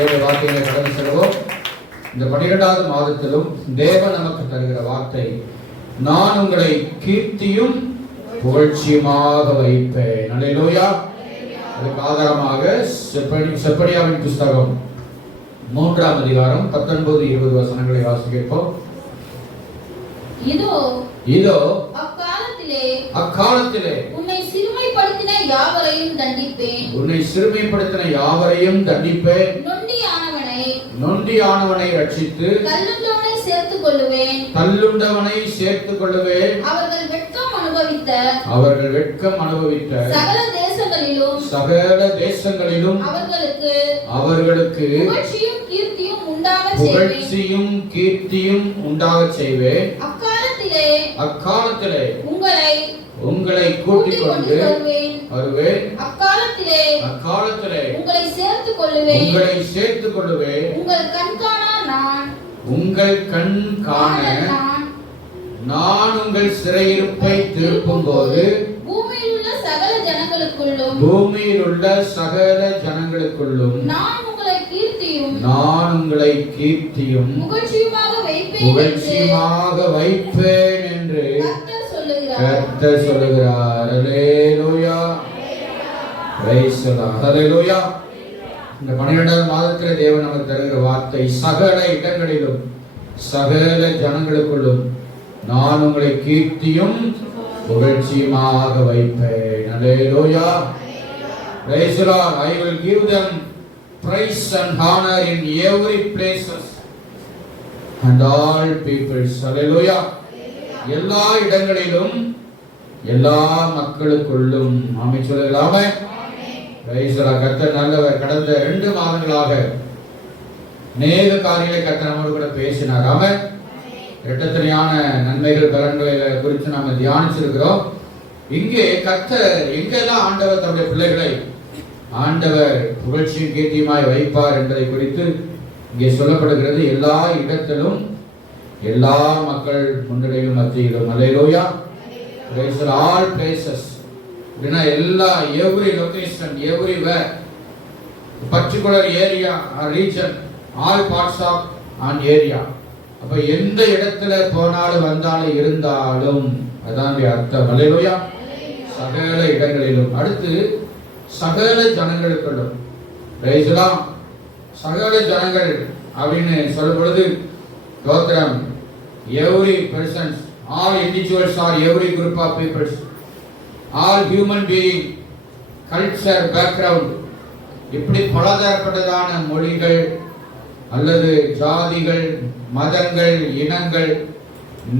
தேவ வார்த்தைகளை கடந்து செல்வோம். இந்த 12வது மாதத்திலும் தேவன் நமக்கு தருகிற வார்த்தை, நான் உங்களை கீர்த்தியும் புகழ்ச்சியுமாக வைப்பேன். அல்லேலூயா. அதுக்கு ஆதாரமாக செப்பனியாவின் புஸ்தகம் 3ஆம் அதிகாரம் 19-20 வசனங்களை வாசிப்போம். இதோ அக்காலத்திலே உன்னை சிறுமைப்படுத்தின யாவரையும் தண்டிப்பேன். நொண்டியானவனை ரட்சித்து தள்ளுண்டவனை சேர்த்துக் கொள்ளுவேன். அவர்கள் வெட்கம் அனுபவித்த சகல தேசங்களிலும் அவர்களுக்கு புகழ்ச்சியும் கீர்த்தியும் உண்டாகச் செய்வேன். அக்காலத்திலே உங்களை கூட்டிக் கொண்டு வருவேன். அக்காலத்திலே உங்களை சேர்த்துக் கொள்ளுவேன். உங்கள் கண் காண நான் உங்கள் சிறையிருப்பை திருப்பும் போது பூமியில் உள்ள சகல ஜனங்களுக்குள்ளும் நான் உங்களை கீர்த்தியும் புகழ்ச்சியுமாக வைப்பேன் என்று கர்த்தர் சொல்லுகிறார். அல்லேலூயா. Praise the lord. அல்லேலூயா. இந்த 12வது மாதத்திலே தேவன் நமக்கு தருகிற வார்த்தை, சகல இடங்களிலும் சகல ஜனங்களுக்குள்ளும் நான் உங்களை கீர்த்தியும் புகழ்ச்சியுமாக வைப்பேன். அல்லேலூயா. Praise the Lord. I will give them praise and honor in every places and all peoples. Hallelujah. எல்லா இடங்களிலும் எல்லா மக்களுக்குள்ளும். ஆமென் சொல்லலாமே. Praise the Lord. கர்த்தர் நல்லவர். கடந்த 2 மாதங்களாக அநேக காரியங்களை கர்த்தர் நம்மோடு கூட பேசினார். ஆமென். இரட்டத்தனையான நன்மைகள் பலன்களை குறித்து நாம் தியானிச்சிருக்கிறோம். இங்கே கர்த்தர் எங்கெல்லாம் ஆண்டவர் தன்னுடைய பிள்ளைகளை ஆண்டவர் புகழ்ச்சியும் கீர்த்தியுமாய் வைப்பார் என்பதை குறித்து இங்கே சொல்லப்படுகிறது. எல்லா இடத்திலும் எல்லா மக்கள் முன்னிலையிலும் மத்தியிலும். அல்லேலூயா. all places. எல்லா every location, everywhere, particular area or region, all parts of an area. அப்ப எந்த இடத்துல போனாலும் வந்தாலும் இருந்தாலும் அதான் அர்த்தம். அல்லேலூயா. சகல இடங்களிலும். அடுத்து சகல ஜனங்களுக்குள்ளும். Price the Lord. சகல ஜனங்கள் அப்படின்னு சொல்லும் பொழுது தோத்திரம், every persons, all individuals or every group of peoples, all human being, culture, background, இப்படி பலதரப்பட்டதான மொழிகள் அல்லது ஜாதிகள், மதங்கள், இனங்கள்,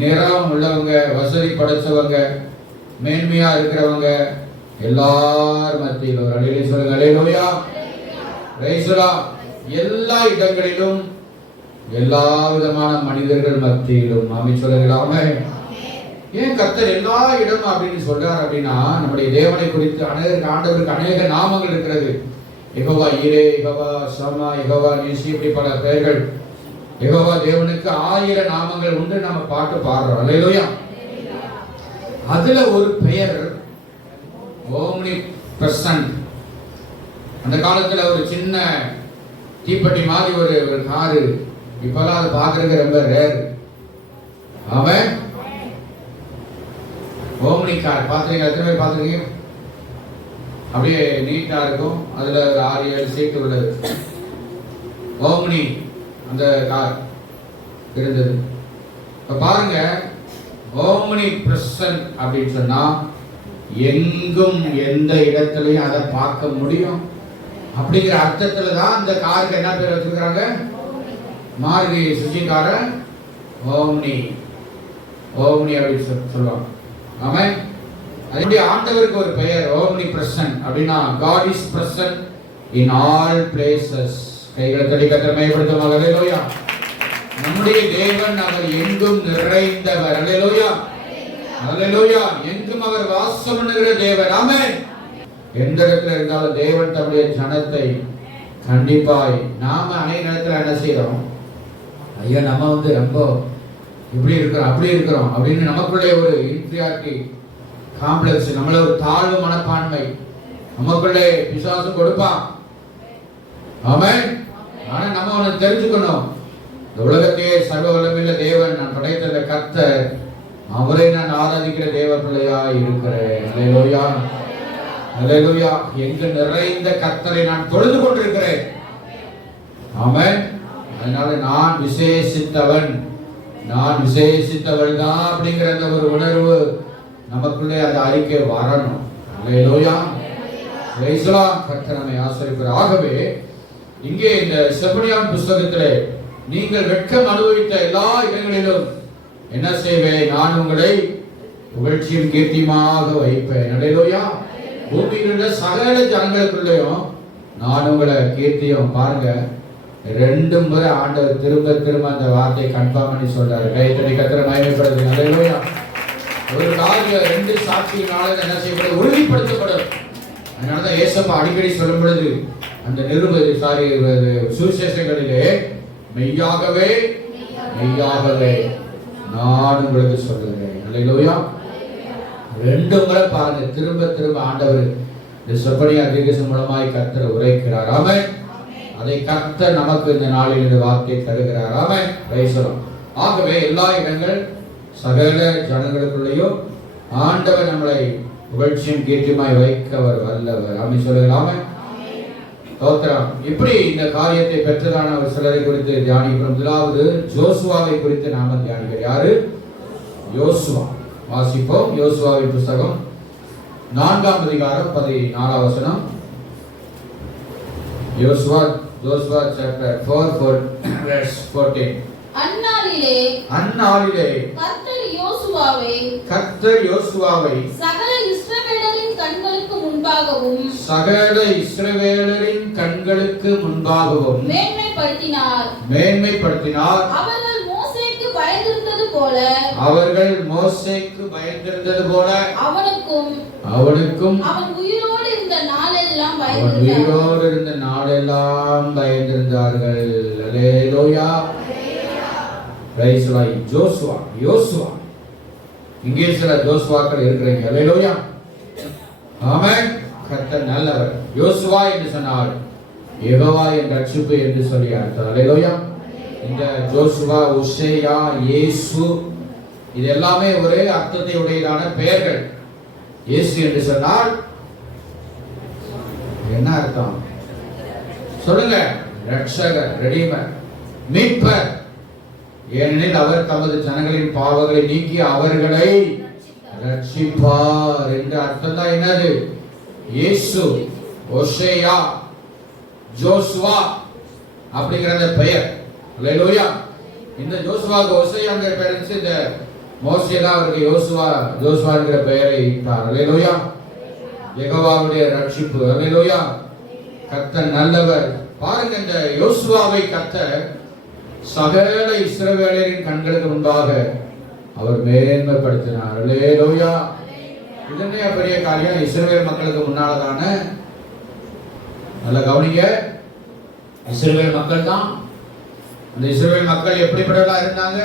நிறம் உள்ளவங்க, வசதி படைச்சவங்க, மேன்மையா இருக்கிறவங்க, எல்லார் மத்தியிலும் ஒரு அலையிலே சொல்லுங்க. அல்லேலூயா. Praise the lord. எல்லா இடங்களிலும் எல்லா விதமான மனிதர்கள் மத்தியிலும். ஆமென் சொல்லலாமே. ஏன் கர்த்தர் எல்லா இடமும் அப்படின்னு சொல்றார் அப்படின்னா, நம்முடைய தேவனை குறித்து ஆண்டவருக்கு அநேக நாமங்கள் இருக்கிறது. யெகோவா ஈரே, யெகோவா ஷமா, யெகோவா நீசி, இப்படி பல பெயர்கள். யெகோவா தேவனுக்கு 1000 நாமங்கள் உண்டு. நம்ம பாட்டு பாடுறோம். அல்லேலூயா. அதுல ஒரு பெயர் ஓம்னி பிரசன்ட். அந்த காலத்துல ஒரு சின்ன தீப்பெட்டி மாதிரி ஒரு காரு, இப்பெல்லாம் அதை பார்க்கறதுக்கு ரொம்ப ரேர். அவன் ஓம்னி கார் பார்த்துருக்கீங்க? எத்தனை பேர் பார்த்துருக்கீங்க? அப்படியே நீட்டா இருக்கும். அதுல ஒரு 6-7 சீட்டு உள்ளது. ஓம்னி அந்த கார் இருந்தது. இப்ப பாருங்க, ஓம்னி பிரசன்ட் அப்படின்னு சொன்னா எங்கும் எந்த இடத்துலயும் அதை பார்க்க முடியும் அப்படிங்கிற அர்த்தத்துல தான் அந்த காருக்கு என்ன பேர் வச்சிருக்காங்க? மாருதி சுசுகி கார ஓம்னி அப்படின்னு சொல்லுவாங்க. ஆமென். அதே ஆண்டவருக்கு ஒரு பெயர் ஓம்னி பிரசன்ட் அப்படின்னா God is present in all places. கைகளை தட்டி கர்த்தரை மகிமைப்படுத்துவோம். அல்லேலூயா. நம்முடைய தேவன் அவர் எங்கும் நிறைந்தவர். அல்லேலூயா. அல்லேலூயா. எங்கும் அவர் வாசம் பண்ணுகிற தேவன். ஆமென். எந்த இடத்துல இருந்தாலும் தேவன் தம்முடைய ஜனத்தை கண்டிப்பாய். நாம அநேக நேரத்துல என்ன செய்யறோம்? ஐயா நம்ம ரொம்ப இப்படி இருக்கிறோம் அப்படி இருக்கிறோம் அப்படின்னு நமக்குள்ளே ஒரு இன்ஃபீரியாரிட்டி காம்ப்ளெக்ஸ், நம்மள ஒரு தாழ்வு மனப்பான்மை நமக்குள்ளே பிசாசு கொடுப்பான். ஆமென். நாம் தெரிஞ்சுக்கணும். இந்த உலகத்தையே சர்வ வல்லமையுள்ள தேவன், நான் படைத்த கர்த்தர், அவரை நான் ஆராதிக்கிற தேவ பிள்ளையா இருக்கிறேன். அல்லேலூயா, அல்லேலூயா. எங்கு நிறைந்த கர்த்தரை நான் தொழுது கொண்டிருக்கிறேன். ஆமென். அதனால நான் விசேஷித்தவன், நான் விசேஷித்தவள் தான் அப்படிங்கிற அந்த ஒரு உணர்வு நமக்குள்ளே அந்த அறிக்கை வரணும். அல்லேலூயா, கர்த்தர் நம்மை ஆசீர்வதிப்பார். ஆகவே இங்கே இந்த செப்பனியாவின் புஸ்தகத்திலே நீங்கள் வெட்கம் அனுபவித்த எல்லா இடங்களிலும் என்ன செய்வேன்? நான் உங்களை புகழ்ச்சியும் கீர்த்தியுமாக வைப்பேன். அல்லேலூயா. பூமியில் உள்ள சகல ஜனங்களுக்குள்ளேயும் நான் உங்களை கீர்த்தியும். பாருங்க, 2 முறை ஆண்டவர் திரும்ப திரும்ப அந்த வார்த்தையை கன்ஃபார்ம் பண்ணி சொல்றாரு. கைத்தடி கர்த்தரை மகிமைப்படுது. அல்லேலூயா. ஒரு காரியம் 2 சாட்சியினால என்ன செய்யப்படும்? உறுதிப்படுத்தப்படும். அதனாலதான் ஏசப்பா அடிக்கடி சொல்லும் பொழுது அந்த சுவிசேஷங்களிலே மெய்யாகவே மெய்யாகவே நான் உங்களுக்கு சொல்லுகிறேன். அல்லேலூயா. 2 முறை பாருங்க, திரும்ப திரும்ப ஆண்டவர் இந்த செப்பனியா தீர்க்கதரிசி மூலமாய் கர்த்தர் உரைக்கிறார். ஆமென். அதை கர்த்தர் நமக்கு இந்த நாளில் இந்த வார்த்தையை தருகிறார். ஆமென். Praise the lord. ஆகவே எல்லா இடங்கள் சகல ஜனங்களுக்குள்ளேயும் ஆண்டவர் நம்மளை புகழ்ச்சியும் கீர்த்தியுமாய் வைக்கவர் வல்லவர். ஆமென் சொல்லுங்களாமே. ஸ்தோத்திரம். இப்படி இந்த காரியத்தை பெற்றதான ஒரு சிலரை குறித்து தியானிக்கிறோம். முதலாவது யோசுவாவை குறித்து நாம தியானிக்கிறோம். யாரு? யோசுவா. வாசிப்போம். யோசுவாவின் புஸ்தகம் 4ஆம் அதிகாரம் 14ஆம் வசனம். யோசுவா chapter 4 verse 14. அந்நாளிலே கர்த்தர் யோசுவாவை சகல இஸ்ரவேலரின் கண்களுக்கு முன்பாகவும் மேன்மைப்படுத்தினார். அவர்கள் மோசேக்கு பயந்திருந்தது போல அவனுக்கும் அவன் உயிரோடு இருந்த நாளெல்லாம் பயந்திருந்தார்கள். அல்லேலூயா. Praise the Lord. யோசுவா இங்கே சில ஜோசுவாக்கள் இருக்கிறீங்க. அல்லேலூயா. ஆமென். கர்த்தர் நல்லவர். யோசுவா என்று சொன்னால் யெகோவா என் ரட்சிப்பு என்று சொல்லி அர்த்தம். அல்லேலூயா. இந்த ஜோசுவா, ஓசேயா, இயேசு இது எல்லாமே ஒரே அர்த்தத்தை உடையதான பெயர்கள். இயேசு என்று சொன்னால் என்ன அர்த்தம் சொல்லுங்க? ரட்சகர், ரெடீமர், மீட்பர். ஏனெனில் அவர் தமது ஜனங்களின் பாவங்களை நீக்கி அவர்களை ரட்சிப்பார் என்ற அர்த்தம் தான் என்னது? இயேசு, ஓசேயா, ஜோசுவா அப்படிங்கிற அந்த பெயர். அல்லேலூயா. இந்த ஜோசுவாக்கு ஓசேயாங்கிற பெயர் இருந்துச்சு. இந்த மோசே தான் அவருக்கு ஜோசுவாங்கிற பெயரை இட்டார். அல்லேலூயா. யெகோவாவுடைய ரட்சிப்பு. அல்லேலூயா. கர்த்தர் நல்லவர். பாருங்க, இந்த யோசுவாவை கர்த்தர் சகல இஸ்ரவேலரின் கண்களுக்கு முன்பாக அவர் மேன்மைப்படுத்தினார். அல்லேலூயா. இதுவே பெரிய காரியம். இஸ்ரவேல் மக்களுக்கு முன்னாலதான, நல்ல கவனிங்க, இஸ்ரவேல் மக்கள் தான். அந்த இஸ்ரவேல் மக்கள் எப்படிப்பட்டவர்களா இருந்தாங்க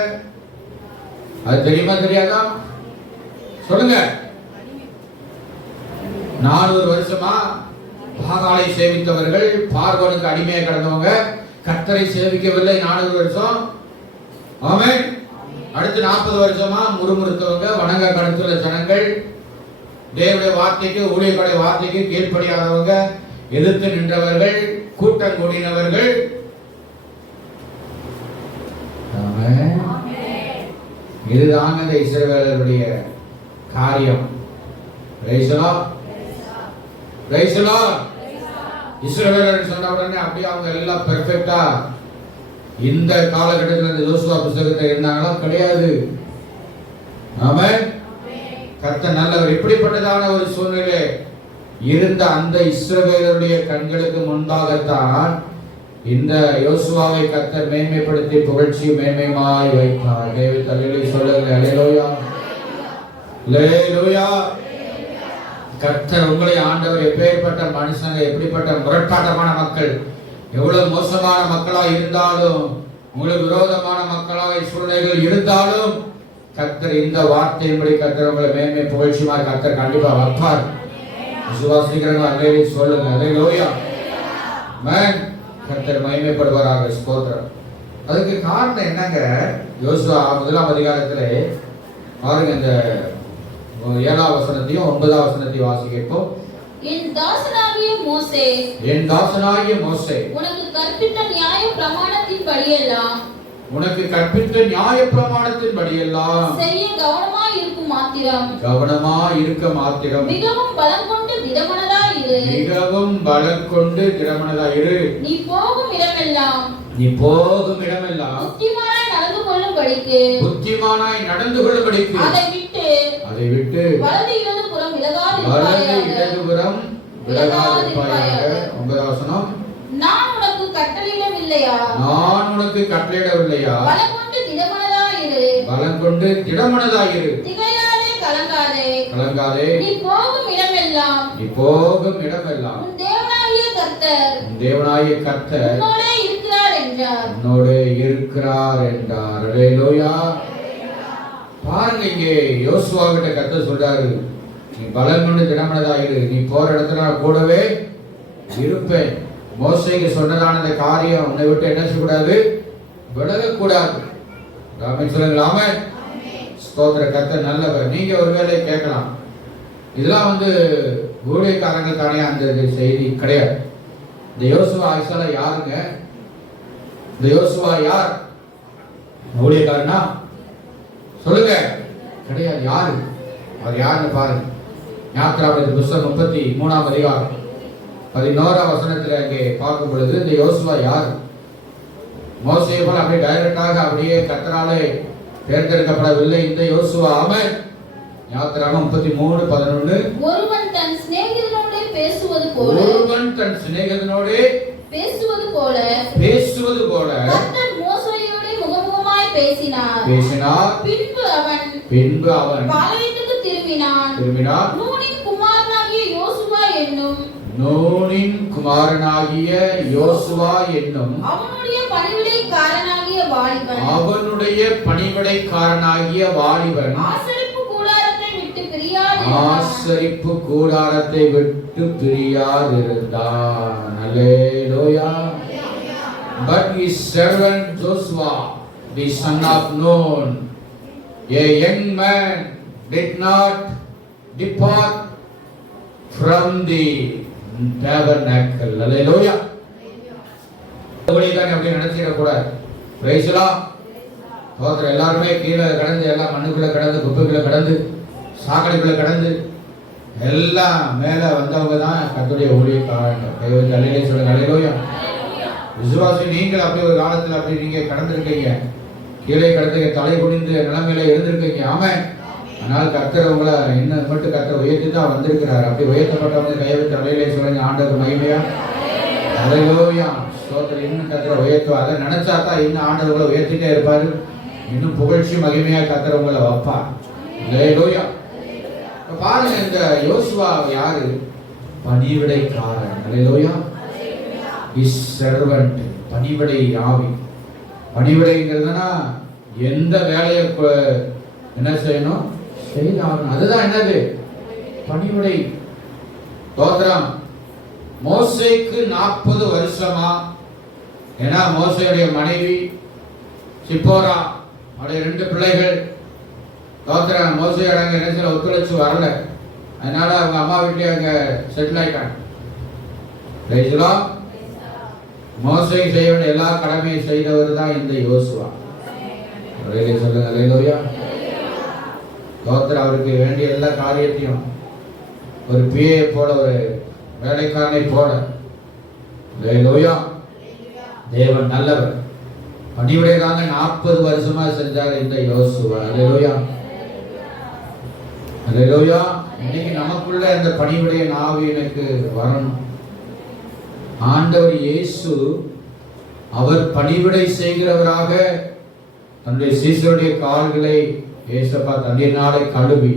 அது தெரியுமா தெரியாதா? சொல்லுங்க. 400 வருஷமா பாகாலை சேவித்தவர்கள், பார்வோனுக்கு அடிமையாக கிடந்தவங்க, கர்த்தரை சேவிக்கவில்லை 400 வருஷம். ஆமென். அடுத்து 40 வருஷமா முறுமுறுத்தவங்க, வணங்க கடத்துள்ள ஜனங்கள், தேவனுடைய வார்த்தைக்கு, ஊழியர்களுடைய வார்த்தைக்கு கீழ்ப்படியாதவங்க, எதிர்த்து நின்றவர்கள், கூட்டம் கூடினவர்கள். இதுதான் இந்த இஸ்ரவேலருடைய காரியம். Price the Lord. Price the Lord. இஸ்ரவேலர் சொன்ன உடனே அப்படியே அவங்க எல்லாம் பெர்ஃபெக்ட்டா இந்த காலகட்டத்தில் இந்த யோசுவா புத்தகத்தில் இருந்தாங்களா? கிடையாது. ஆமென். கர்த்தர் நல்லவர். இப்படிப்பட்டதான ஒரு சூழ்நிலை இருந்த அந்த இஸ்ரவேலருடைய கண்களுக்கு முன்பாகத்தான் இந்த யோசுவாவை கர்த்தர் மேன்மைப்படுத்தி புகழ்ச்சி மேன்மையாய் வைத்தார். தேவ சொல்லுங்க. அல்லேலூயா. அல்லேலூயா. கர்த்தர் உங்களை ஆண்டவர் எப்பேற்பட்ட மனுஷங்க, எப்படிப்பட்ட முரட்டாட்டமான மக்கள், எவ்வளவு மோசமான மக்களா இருந்தாலும், உங்களுக்கு விரோதமான மக்களாக சூழ்நிலைகள் இருந்தாலும், கர்த்தர் இந்த வார்த்தையின்படி கர்த்தர் உங்களை மேன்மை புகழ்ச்சியுமா கர்த்தர் கண்டிப்பா வைப்பார். விசுவாசிக்கிறவங்க அல்லேலூயா சொல்லுங்க. அல்லேலூயா. ஆமென். கர்த்தர் மகிமைப்படுவாராக. ஸ்தோத்திரம். அதுக்கு காரணம் என்னங்க? யோசுவா 1ஆம் அதிகாரத்திலே பாருங்க, இந்த 7ஆம் வசனத்தையும் 9ஆம் வசனத்தையும் வாசிக்கப்போம். என் தாசனாகிய மோசே உனக்கு கற்பித்த நியாய பிரமாணத்தின் படியெல்லாம் செய்ய கவனமாய் இருக்க மாத்திரம் மிகவும் பலம் கொண்டு திடமனதாயிரு. நீ போகும் இடமெல்லாம் புத்திமானாய் நடந்து கொள்ளும்படிக்கு அதை விட்டு வலது இடதுபுறம் விலகாதிருப்பாயாக. 9ஆம் வசனம். நான் உனக்கு கட்டளையிடவில்லையா? பலம் கொண்டு திடமனதாயிரு. திகையாதே, கலங்காதே. நீ போகும் இடமெல்லாம் உன் தேவனாகிய கர்த்தர் உன்னோடே இருக்கிறார் என்றார். அல்லேலூயா. பாருங்க, இங்கே யோசுவா கிட்ட கர்த்தர் சொல்றாரு, நீ பலம் கொண்டு திடமனதாயிரு. நீ போற இடத்துல நான் கூடவே இருப்பேன். மோசேக்கு சொன்னதான அந்த காரியம் உன்னை விட்டு என்ன செய்யக்கூடாது? விலகக்கூடாது. ஆமென் சொல்லுங்களாமே. ஸ்தோத்திர. கர்த்தர் நல்லவர். நீங்க ஒருவேளை கேட்கலாம், இதெல்லாம் ஊழியக்காரங்களுக்கான அந்த செய்தி கிடையாது. இந்த யோசுவா ஆக்சுவலா யாருங்க? இந்த யோசுவா யார்? ஊழியக்காரனா? சொல்லுங்க. கிடையாது. யாரு அவர்? யாருன்னு பாருங்க. யாத்திராபதி புஸ்தகம் 33ஆம் அதிகாரம் 11ஆம் வசனத்தில் அங்கே பார்க்கும் பொழுது இந்த யோசுவா யார்? மோசே போல அப்படியே டைரக்டாக அப்படியே கர்த்தராலே தேர்ந்தெடுக்கப்படவில்லை இந்த யோசுவா. ஆமென். யாத்திராகமம் 33:11. ஒருவன் தன் சிநேகிதனோடு பேசுவது போல கர்த்தர் மோசேயோடு முகமுகமாய் பேசினார். பின்பு அவன் பாளையத்துக்கு திரும்பினான். நூனின் குமாரனாகிய யோசுவா என்னும் அவனுடைய பணிவிடைக்காரனாகிய வாலிபன் ஆசரிப்பு கூடாரத்தை விட்டு பிரியாதிருந்தான். அல்லேலூயா. But his servant Joshua, the son of Nun, a young man, did not depart from the tabernacle. Hallelujah. அப்படி நினைச்சிடக்கூடாது. Price the Lord. தோத்திரம். எல்லாருமே கீழே கடந்து, எல்லாம் மண்ணுக்குள்ள கடந்து, குப்பைக்குள்ள கடந்து, சாக்கடைக்குள்ள கடந்து, எல்லாம் மேல வந்தவங்க தான் கர்த்தருடைய ஊழியக்காரர்கள். அல்லேலூயா சொல்லுங்க. அல்லேலூயா. விசுவாசி நீங்கள் அப்படி ஒரு காலத்துல அப்படி நீங்க கடந்திருக்கீங்க. கீழே கடந்து தலை குனிந்து நிலைமையில இருந்திருக்கீங்க. ஆமென். ஆனால் கர்த்தர் உங்களை இன்னும் மட்டும் கர்த்தர் உயர்த்தி தான் வந்திருக்கிறார். அப்படி உயர்த்தப்பட்டவங்க கையை வச்சு அல்லேலூயா சொல்லுங்க. ஆண்டவர் மகிமையா. அல்லேலூயா. ஸ்தோத்திரம். இன்னும் கர்த்தரை உயர்த்துவார். அதை நினைச்சா தான் இன்னும் ஆண்டவர்களை உயர்த்திட்டே இருப்பாரு. இன்னும் புகழ்ச்சி மகிமையா கர்த்தர் உங்களை வைப்பார். அல்லேலூயா. பாருங்க, இந்த யோசுவா யாரு? பணிவிடைக்காரன். அல்லேலூயா. Is servant. பணிவிடை ஆவி. பணிவிடைங்கிறதுனா எந்த வேலையை என்ன செய்யணும்? செய்யணும். அதுதான் என்னது? பணிவிடை. தோத்திரம். மோசேக்கு 40 வருஷமா, ஏன்னா மோசேயுடைய மனைவி சிப்போரா, அவருடைய 2 பிள்ளைகள் தோத்திரம் மோசையோட அங்கே என்ன ஒத்துழைச்சு வரல. அதனால அவங்க அம்மா வீட்லயே அங்க செட்டில் ஆயிட்டாங்க. மோசை செய்ய வேண்டிய எல்லா கடமையை செய்தவர் தான் இந்த யோசுவா. சொல்லுங்க. அல்லேலூயா. தோத்திரம். அவருக்கு வேண்டிய எல்லா காரியத்தையும் ஒரு பிஏ போல, ஒரு வேலைக்காரனை போல. அல்லேலூயா. தேவன் நல்லவர். பணிவிடைக்காக 40 வருஷமா செஞ்சார் இந்த யோசுவா. அல்லேலூயா. அல்லேலூயா. இன்னைக்கு நமக்குள்ள இந்த பணிவுடைய நாவி எனக்கு வரணும். ஆண்டவர் இயேசு அவர் பணிவிடை செய்கிறவராக தன்னுடைய சீசருடைய கால்களை ஏசப்பா தண்ணீர்னாலே கழுவி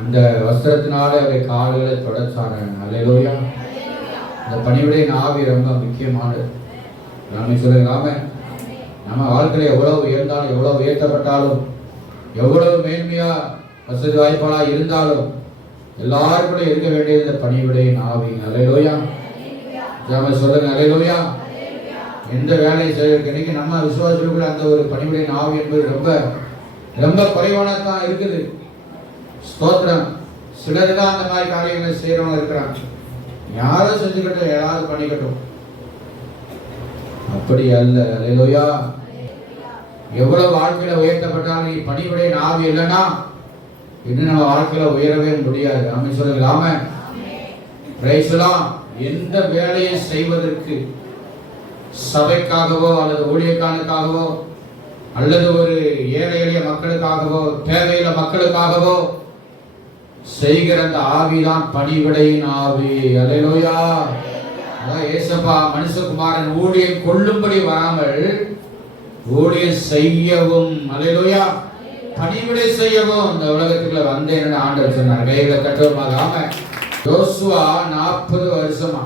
அந்த வஸ்திரத்தினாலே அவருடைய கால்களை தொடச்சாங்க. அல்லேலூயா. இந்த பணிவிடைய நாவி ரொம்ப முக்கியமானது. நாம சொல்லுங்க. நம்ம வாழ்க்கையில எவ்வளவு உயர்ந்தாலும், எவ்வளவு உயர்த்தப்பட்டாலும், எவ்வளவு மேன்மையா வசதி வாய்ப்பாளா இருந்தாலும் எல்லாருக்கும் இருக்க வேண்டியது இந்த பணிவிடை நாவி. அல்லேலூயா. சொல்லுங்க. அல்லேலூயா. எந்த வேலையை செய்யறதுக்கு. இன்னைக்கு நம்ம விசுவாசிகளுக்குள்ள அந்த ஒரு பணிவுடைய ஆவி என்பது ரொம்ப ரொம்ப குறைவானதான் இருக்குது. ஸ்தோத்திரம். சிலர் தான் அந்த மாதிரி காரியங்களை செய்யறவங்க இருக்கிறாங்க. யாரும் செஞ்சுக்கிட்டோம், ஏதாவது பண்ணிக்கட்டும், அப்படி அல்ல. அல்லேலூயா. எவ்வளவு வாழ்க்கையில உயர்த்தப்பட்டாலும் நீ பணிவுடைய ஆவி இல்லைன்னா இன்னும் நம்ம வாழ்க்கையில உயரவே முடியாது. ஆமென் சொல்லுங்க. ஆமென். Praise the lord. எந்த வேலையை செய்வதற்கு சபைக்காகவோ அல்லது ஊழியக்காரனுக்காகவோ அல்லது ஒரு ஏழை எளிய மக்களுக்காகவோ தேவையுள்ள மக்களுக்காகவோ செய்கிற அந்த ஆவிதான் பணிவிடையின் ஆவி. அல்லேலூயா. அதான் ஏசப்பா மனுஷகுமாரன் ஊழியம் கொள்ளும்படி வராமல் ஊழியம் செய்யவும், அல்லேலூயா, பணிவிடை செய்யவும் இந்த உலகத்துக்குள்ள வந்தேன்னு ஆண்டவர் சொன்னார். கைகளை தட்டுவமாக. ஆமென். யோசுவா 40 வருஷமா.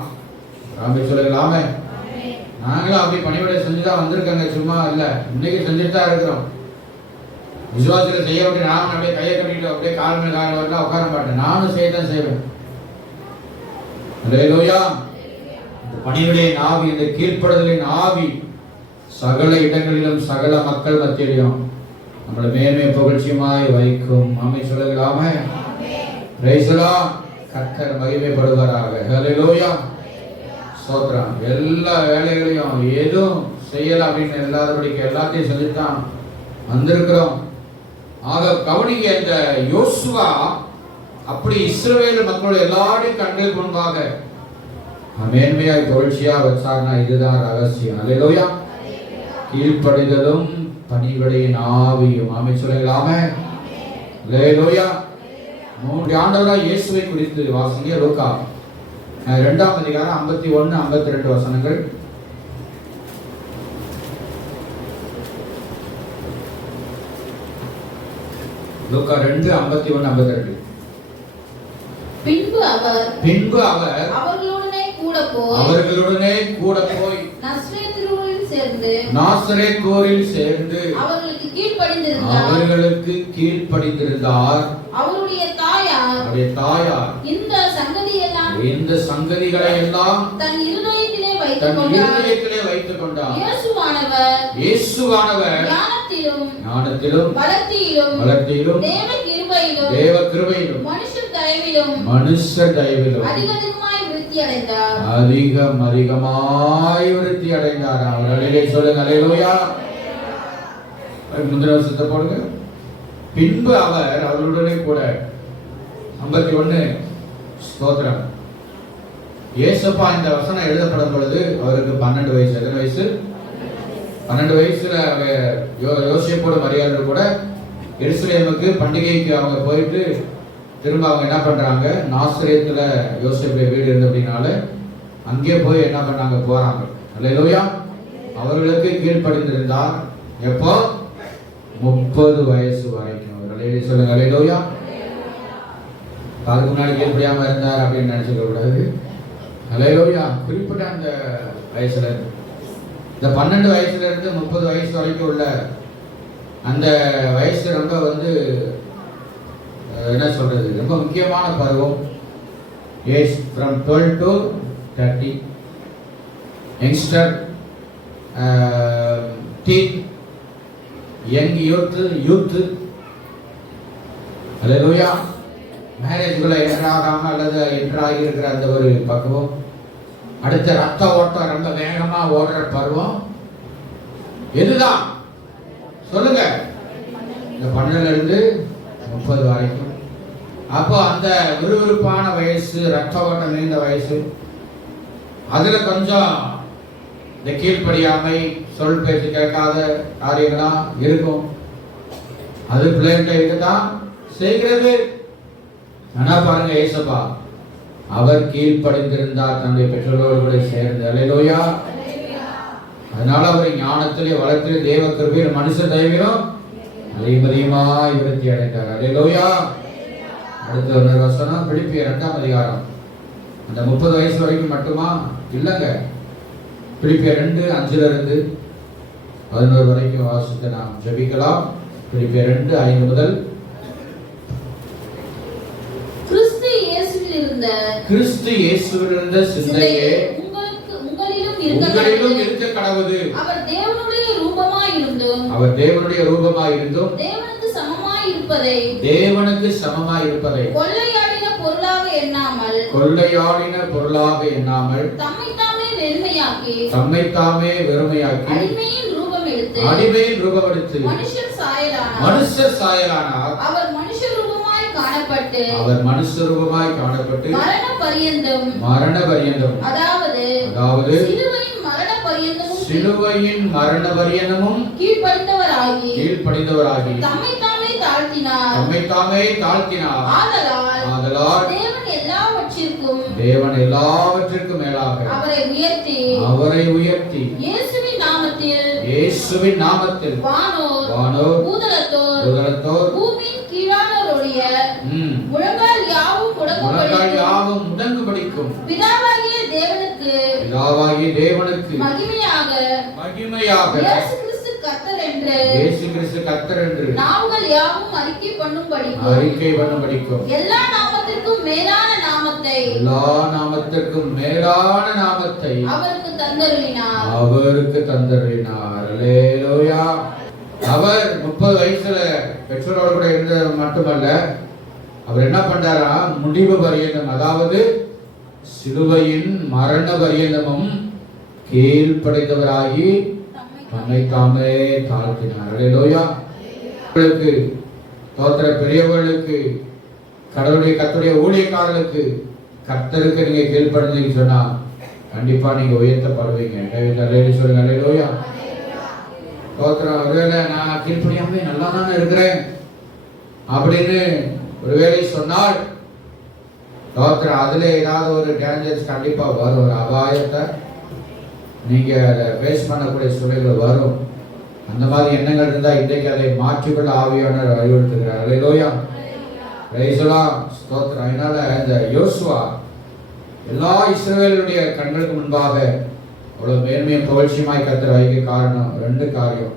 ஆமென் சொல்லுங்க. ஆமென். நாங்களும் அப்படி பணிவிடை செஞ்சுதான் வந்திருக்காங்க, சும்மா இல்ல, இன்னைக்கு செஞ்சுட்டு தான் இருக்கிறோம். விசுவாசத்தில் செய்ய வேண்டிய நான் அப்படியே கையை கட்டிட்டு அப்படியே கால் மேல் கால் வரலாம் உட்கார மாட்டேன். நானும் செய்யத்தான் செய்வேன். அல்லேலூயா. இந்த பணிவிடையின் ஆவி, இந்த கீழ்ப்படுதலின் ஆவி சகல இடங்களிலும் சகல மக்கள் மத்தியிலும் நம்மளை மேன்மை புகழ்ச்சியுமாய் வைக்கும். ஆமென் சொல்லுங்க. ஆமென். Praise the lord. கர்த்தர் மகிமைப்படுவாராக. அல்லேலூயா. ஸ்தோத்திரம். எல்லா வேலைகளையும் ஏதும் செய்யல அப்படின்னு எல்லாதபடிக்கு எல்லாத்தையும் செஞ்சுதான் வந்திருக்கிறோம். ஆக கவனிங்க, இந்த யோசுவா அப்படி இஸ்ரவேல் மக்களோட எல்லாரையும் கண்களுக்கு முன்பாக மேன்மையாய் தொடர்ச்சியா வச்சார்னா இதுதான் ரகசியம். அல்லேலூயா. கீழ்ப்படிதலும் பணிவிடையின் ஆவியும். ஆமென் சொல்லுங்க. ஆமென். அல்லேலூயா. நம்முடைய ஆண்டவராகிய இயேசுவை குறித்து வாசிங்க. லூக்கா 2ஆம் அதிகாரம் 51, 52 வசனங்கள். லூக்கா 2, 51, 52. பின்பு அவர் அவர்களுடனே கூட போய் நாசரேத் ஊரில் சேர்ந்து அவர்களுக்கு கீழ்ப்படிந்திருந்தார். அவருடைய தாயார் இந்த சங்கதிகளை எல்லாம் தன் இருதயத்திலே வைத்துக் கொண்டார். இயேசுவானவர் ஞானத்திலும் பலத்திலும் தேவ கிருபையிலும் மனுஷர் தயவிலும் அதிகமாய் விருத்தி அடைந்தார். அவர்களே சொல்லுங்க. அல்லேலூயா. முந்திர வசனத்தை போடுங்க. பின்பு அவர் அவர்களுடனே கூட 51. ஸ்தோத்திரம். ஏசப்பா இந்த வசனம் எழுதப்படும் பொழுது அவருக்கு 12 வயசு. எத்தனை வயசு? 12 வயசுல யோசேப்போடு மரியாதை கூட எருசலேமுக்கு பண்டிகைக்கு அவங்க போயிட்டு திரும்ப அவங்க என்ன பண்றாங்க, நாசரேத்துல யோசேப்புடைய வீடு இருந்த அப்படின்னால அங்கே போய் என்ன பண்ணாங்க, போறாங்க. அல்லேலூயா. அவர்களுக்கு கீழ்ப்படிந்திருந்தார். எப்போ? 30 வயசு வரைக்கும். அவர்களே சொல்லுங்க. அல்லேலூயா. அதுக்கு முன்னாடி கீழ்ப்படியாம இருந்தார் அப்படின்னு நினைச்சுக்க கூடாது. அல்லேலூயா. குறிப்பிட்ட அந்த வயசுல இந்த 12 வயசுல இருந்து 30 வயசு வரைக்கும் உள்ள அந்த வயசு ரொம்ப என்ன சொல்றது, ரொம்ப முக்கியமான பருவம். Age from 12 to 30. Youngster, teen, young youth. அல்லேலூயா. மேரேஜ்குள்ள என்ட்ராகாம அல்லது என்ட்ராகி இருக்கிற அந்த ஒரு பக்குவம். அடுத்த ரத்த ஓட்டம் ரொம்ப வேகமா ஓடுற பருவம் எதுதான் சொல்லுங்க? இந்த 12 இருந்து 30 வரைக்கும். அப்போ அந்த விறுவிறுப்பான வயசு, ரத்த ஓட்டம் நீண்ட வயசு, அதுல கொஞ்சம் இந்த கீழ்ப்படியாமை, சொல் பேச்சு கேட்காத காரியங்களாம் இருக்கும். அது பிள்ளைகிட்ட இருக்கதான் செய்கிறது. ஆனா பாருங்க, ஏசப்பா அவர் கீழ்ப்படிந்திருந்தார் தன்னுடைய பெற்றோரோடு கூட சேர்ந்து. அல்லேலூயா. அதனால அவரை ஞானத்திலே வளர்த்திலே தேவ கிருபையில் மனுஷ தயவிலும் அதிகமாய் விருத்தி அடைந்தார். அல்லேலூயா. அடுத்த ஒரு வசனம் பிலிப்பியர் 2ஆம் அதிகாரம். அந்த 30 வயசு வரைக்கும் மட்டுமா? இல்லைங்க. பிலிப்பியர் 2:5 இருந்து 11 வரைக்கும் வாசித்து நாம் ஜெபிக்கலாம். பிலிப்பியர் 2:5 முதல். கிறிஸ்து இயேசுவில் இருந்த சிந்தையே உங்களிலும் இருக்க கடவுது. அவர் தேவனுடைய ரூபமாயிருந்தும் தேவனுக்கு சமமாயிருப்பதை கொள்ளையாடின பொருளாக எண்ணாமல் தம்மைத்தாமே வெறுமையாக்கி அடிமையின் ரூபம் எடுத்து மனுஷர் சாயலானார். அவர் மனுஷ ரூபமாய் காணப்பட்டு மரண பரியந்தம் அதாவது சிலுவையின் மரண பரியந்தமும் கீழ்ப்படிந்தவராகி தம்மைத்தாமே தாழ்த்தினார். ஆதலால் தேவன் எல்லாவற்றிற்கும் மேலாக அவரை உயர்த்தி இயேசுவின் நாமத்தில் வானோர் பூதலத்தோர் பூமியின் கீழானோருடைய முழங்கால் யாவும் முடங்கும்படிக்கும் பிதாவாகிய தேவனுக்கு மகிமையாக இயேசு கிறிஸ்து கர்த்தர் என்று நாவுகள் யாவும் அறிக்கை பண்ணும்படிக்கும் எல்லா நாமத்திற்கும் மேலான நாமத்தை அவருக்கு தந்தருளினார். அல்லேலூயா. அவர் 30 வயசுல பெற்றோரோடு கூட இருந்தது மட்டுமல்ல, அவர் என்ன பண்றாரா, முடிவு பரியந்தம், அதாவது சிலுவையின் மரண பரியந்தமும் கீழ்ப்படைந்தவராகி தம்மைத்தாமே தாழ்த்தினார். அல்லேலூயா. தோத்திர பெரியவர்களுக்கு, கர்த்தருடைய ஊழியக்காரர்களுக்கு, கர்த்தருக்கு நீங்க கீழ்ப்படைந்தீங்கன்னு சொன்னா கண்டிப்பா நீங்க உயர்த்தப்படுவீங்க. சொல்லுங்க அல்லேலூயா. தோத்திரம். ஒருவேளை நான் கீழ்ப்படியாம நல்லா தானே இருக்கிறேன் அப்படின்னு ஒருவேளை சொன்னால் தோத்திரம், அதுல ஏதாவது ஒரு டேஞ்சர்ஸ் கண்டிப்பா வரும், ஒரு அபாயத்தை நீங்க அதை ஃபேஸ் பண்ணக்கூடிய சூழல்கள் வரும். அந்த மாதிரி எண்ணங்கள் இருந்தா இன்றைக்கு அதை மாற்றிக்கொள்ள ஆவியானவர் வலியுறுத்துகிறார். அல்லேலூயா. ஸ்தோத்திரம். அதனால இந்த யோசுவா எல்லா இஸ்ரவேலுடைய கண்களுக்கு முன்பாக அவ்வளவு மேன்மையும் புகழ்ச்சியுமாய் கர்த்தர் வைக்க காரணம் 2 காரியம்: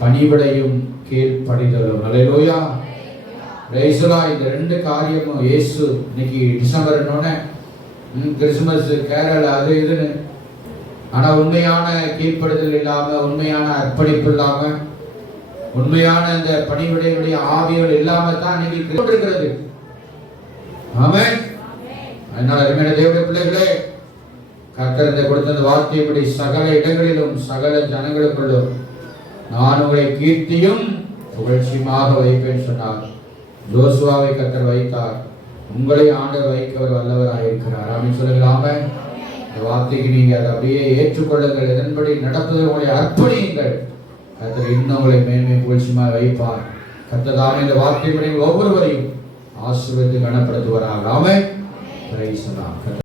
பணிவிடையும் கீழ்ப்படிதலும். அல்லேலூயா. இந்த 2 காரியமும் இயேசு இன்னைக்கு டிசம்பர் கிறிஸ்துமஸ் கேரள அது இதுன்னு, ஆனா உண்மையான கீழ்ப்படுதல் இல்லாம, உண்மையான அர்ப்பணிப்பு இல்லாம, உண்மையான இந்த பணிவிடையுடைய ஆவிகள் இல்லாம தான் இன்னைக்கு இருக்கிறது. ஆமென். அதனால அருமையான தேவனுடைய பிள்ளைகளே, கர்த்தர் இந்த கொடுத்த வார்த்தைப்படி சகல இடங்களிலும் சகல ஜனங்களுக்குள்ளும் நான் உங்களை கீர்த்தியும் புகழ்ச்சியுமாக வைப்பேன் சொன்னார். யோசுவாவை கர்த்தர் வைத்தார், உங்களை ஆண்டவர் வைக்க அவர் வல்லவராக இருக்கிறார். அப்படின்னு சொல்லலாமே. இந்த வார்த்தைக்கு நீங்க அதை அப்படியே ஏற்றுக்கொள்ளுங்கள், இதன்படி நடப்பதை உங்களை அர்ப்பணியுங்கள். கர்த்தர் இன்னும் உங்களை மேன்மை புகழ்ச்சியுமாக வைப்பார். கர்த்தர் தாமே இந்த வார்த்தைப்படி ஒவ்வொருவரையும் ஆசீர்வதித்து கனப்படுத்துவாராக. ஆமென். Praise the Lord.